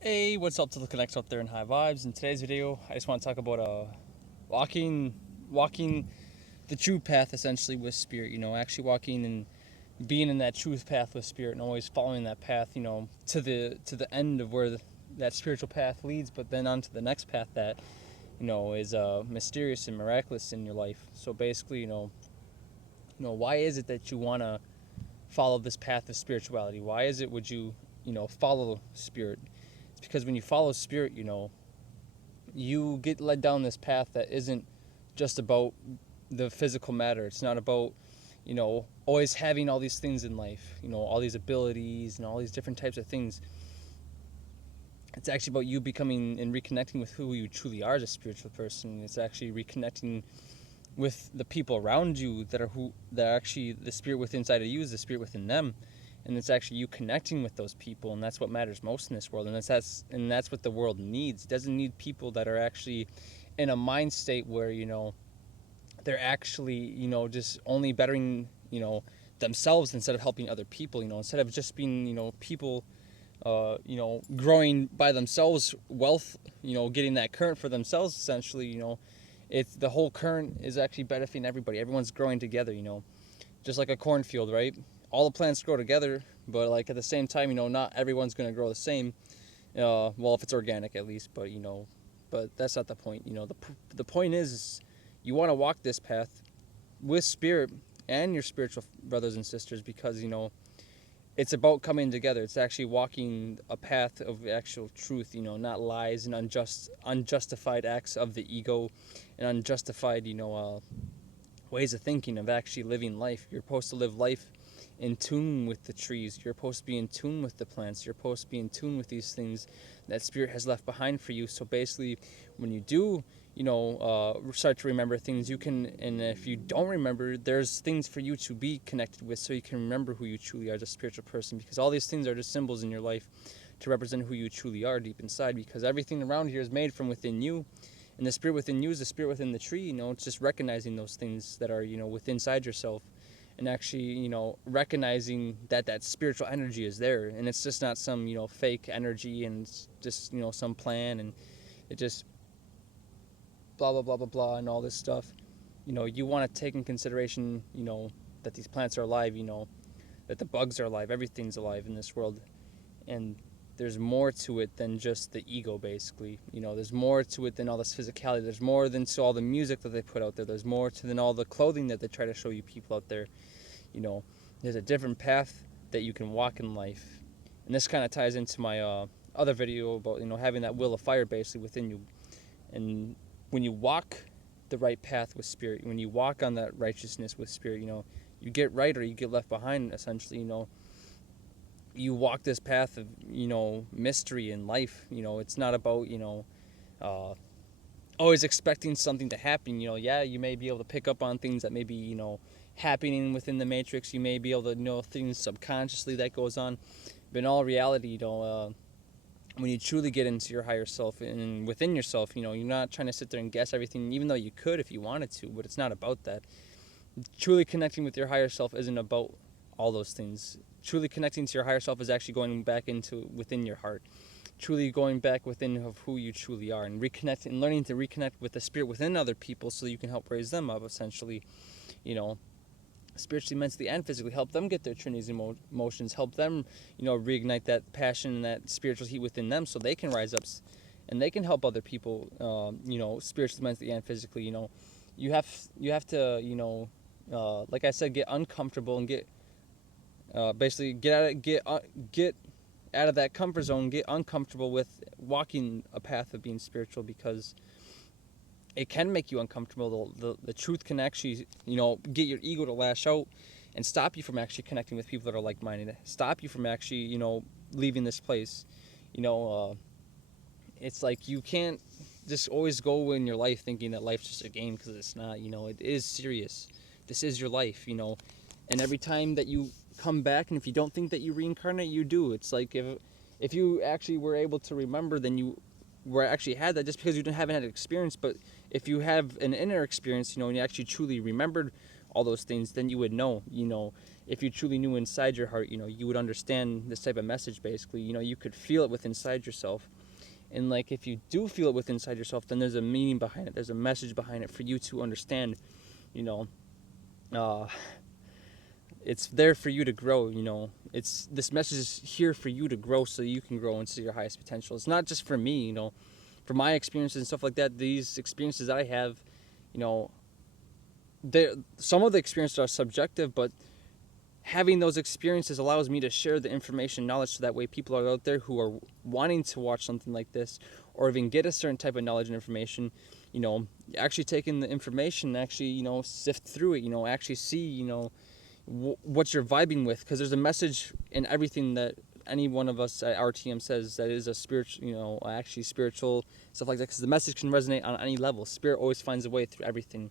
Hey, what's up to the connects up there in High Vibes? In today's video, I just want to talk about walking, walking the true path essentially with spirit. Actually walking and being in that truth path with spirit, and always following that path. To the end of where that spiritual path leads, but then on to the next path that is mysterious and miraculous in your life. So basically, why is it that you want to follow this path of spirituality? Why is it would you follow spirit? It's because when you follow spirit, you get led down this path that isn't just about the physical matter. It's not about, always having all these things in life, all these abilities and all these different types of things. It's actually about you becoming and reconnecting with who you truly are as a spiritual person. It's actually reconnecting with the people around you that are actually the spirit within inside of you is the spirit within them, and it's actually you connecting with those people, and that's what matters most in this world, and that's what the world needs. It doesn't need people that are actually in a mind state where they're actually just only bettering themselves instead of helping other people. Instead of just being people growing by themselves, wealth, getting that current for themselves essentially. It's the whole current is actually benefiting everybody. Everyone's growing together, just like a cornfield, right? All the plants grow together, but like at the same time, not everyone's going to grow the same. Well, if it's organic at least, but but that's not the point. The point is you want to walk this path with spirit and your spiritual brothers and sisters, because it's about coming together. It's actually walking a path of actual truth, not lies and unjustified acts of the ego and unjustified, ways of thinking of actually living life. You're supposed to live life in tune with the trees. You're supposed to be in tune with the plants. You're supposed to be in tune with these things that spirit has left behind for you. So basically, when you do, start to remember things, you can, and if you don't remember, there's things for you to be connected with, so you can remember who you truly are as a spiritual person. Because all these things are just symbols in your life to represent who you truly are deep inside. Because everything around here is made from within you, and the spirit within you is the spirit within the tree. It's just recognizing those things that are within inside yourself, and actually recognizing that that spiritual energy is there, and it's just not some fake energy, and it's just some plan, and it just blah blah blah blah blah and all this stuff. You want to take in consideration that these plants are alive, that the bugs are alive, everything's alive in this world, and there's more to it than just the ego. Basically, there's more to it than all this physicality. There's more than to all the music that they put out there. There's more to than all the clothing that they try to show you people out there. you know there's a different path that you can walk in life, and this kind of ties into my other video about having that will of fire basically within you. And when you walk the right path with spirit, when you walk on that righteousness with spirit, you get right or you get left behind essentially. You walk this path of mystery in life. It's not about uh, always expecting something to happen. Yeah, you may be able to pick up on things that may be happening within the matrix. You may be able to know things subconsciously that goes on, but in all reality, when you truly get into your higher self and within yourself, you're not trying to sit there and guess everything, even though you could if you wanted to, but it's not about that. Truly connecting with your higher self isn't about all those things. Truly connecting to your higher self is actually going back into within your heart, truly going back within of who you truly are, and reconnecting and learning to reconnect with the spirit within other people so you can help raise them up essentially, you know spiritually, mentally, and physically, help them get their trinities and emotions, help them reignite that passion and that spiritual heat within them so they can rise up and they can help other people, spiritually, mentally, and physically. You have to like I said, get uncomfortable and basically get out of that comfort zone, get uncomfortable with walking a path of being spiritual, because it can make you uncomfortable. The truth can actually get your ego to lash out and stop you from actually connecting with people that are like-minded, stop you from actually leaving this place. you know uh, it's like you can't just always go in your life thinking that life's just a game, because it's not. It is serious. This is your life. And every time that you come back, and if you don't think that you reincarnate, you do. It's like if you actually were able to remember, then you were actually had that, just because you haven't had an experience. But if you have an inner experience, and you actually truly remembered all those things, then you would know, if you truly knew inside your heart, you would understand this type of message. Basically, you could feel it within inside yourself. And like, if you do feel it within inside yourself, then there's a meaning behind it. There's a message behind it for you to understand. Uh, it's there for you to grow. This message is here for you to grow, so you can grow into your highest potential. It's not just for me, for my experiences and stuff like that. These experiences I have, some of the experiences are subjective, but having those experiences allows me to share the information, knowledge, so that way people are out there who are wanting to watch something like this, or even get a certain type of knowledge and information, actually taking the information, actually, sift through it, actually see, what you're vibing with, because there's a message in everything that any one of us at RTM says that is a spiritual, actually spiritual, stuff like that, because the message can resonate on any level. Spirit always finds a way through everything.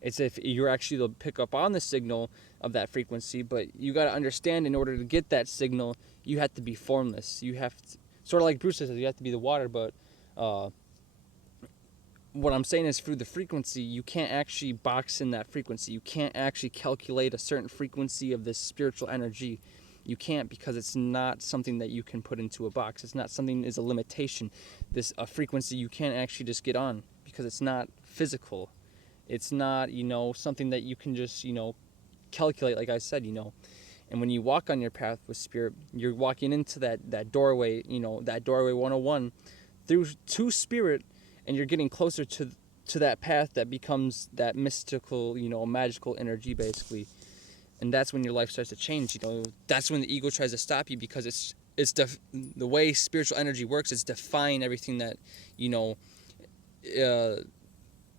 It's if you're actually able to pick up on the signal of that frequency, but you got to understand, in order to get that signal, you have to be formless. You have to, sort of like Bruce says, you have to be the water, but what I'm saying is, through the frequency, you can't actually box in that frequency. You can't actually calculate a certain frequency of this spiritual energy. You can't, because it's not something that you can put into a box. It's not something, is a limitation. A frequency you can't actually just get on, because it's not physical. It's not, something that you can just, calculate, like I said, And when you walk on your path with spirit, you're walking into that doorway, that doorway 101 to spirit, and you're getting closer to that path that becomes that mystical, magical energy, basically. And that's when your life starts to change. That's when the ego tries to stop you, because it's the way spiritual energy works is define everything that,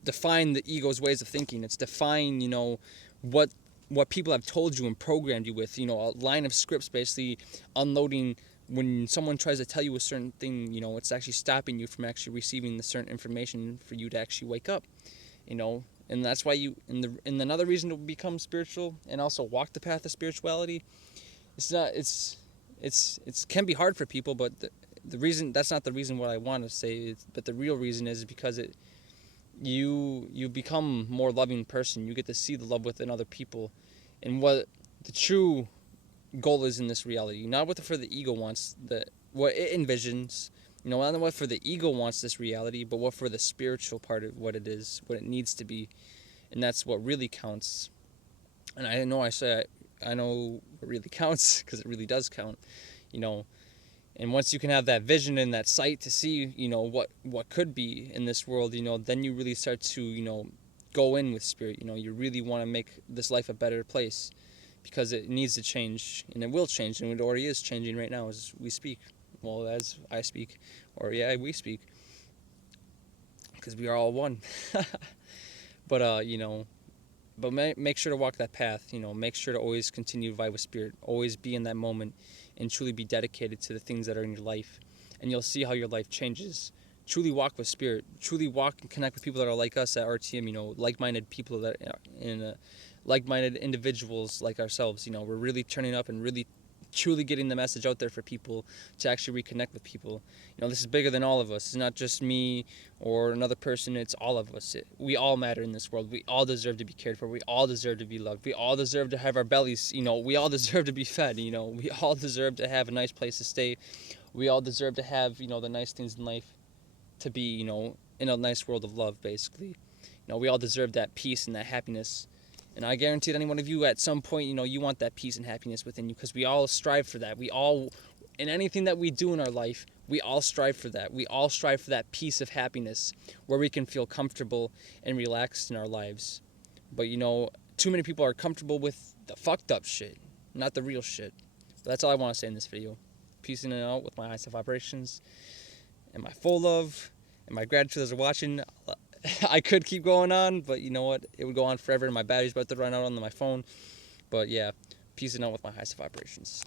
define the ego's ways of thinking. It's define, what people have told you and programmed you with, a line of scripts, basically unloading. When someone tries to tell you a certain thing, it's actually stopping you from actually receiving the certain information for you to actually wake up, and that's why and another reason to become spiritual and also walk the path of spirituality, it can be hard for people, but the reason, that's not the reason what I want to say, but the real reason is because you become a more loving person. You get to see the love within other people, and what the true goal is in this reality, not what for the ego wants, what it envisions, not what for the ego wants this reality, but what for the spiritual part of what it is, what it needs to be. And that's what really counts. And I know what really counts, because it really does count, and once you can have that vision and that sight to see, what could be in this world, then you really start to, go in with spirit. You really want to make this life a better place, because it needs to change, and it will change, and it already is changing right now as we speak. Well, as I speak, or we speak, because we are all one. But but make sure to walk that path. Make sure to always continue to vibe with spirit, always be in that moment, and truly be dedicated to the things that are in your life, and you'll see how your life changes. Truly walk with spirit. Truly walk and connect with people that are like us at RTM. Like-minded people that like-minded individuals like ourselves. We're really turning up and really truly getting the message out there for people to actually reconnect with people. This is bigger than all of us. It's not just me or another person. It's all of us. We all matter in this world. We all deserve to be cared for. We all deserve to be loved. We all deserve to have our bellies, we all deserve to be fed. We all deserve to have a nice place to stay. We all deserve to have, the nice things in life, to be, in a nice world of love, basically. We all deserve that peace and that happiness. And I guarantee that any one of you at some point, you want that peace and happiness within you, because we all strive for that. In anything that we do in our life, we all strive for that. We all strive for that peace of happiness, where we can feel comfortable and relaxed in our lives. But, too many people are comfortable with the fucked up shit, not the real shit. But that's all I want to say in this video. Peacing it out with my highest vibrations, and my full love, and my gratitude as you're watching. I could keep going on, but you know what? It would go on forever, and my battery's about to run out on my phone. But yeah, peacing out with my highest vibrations.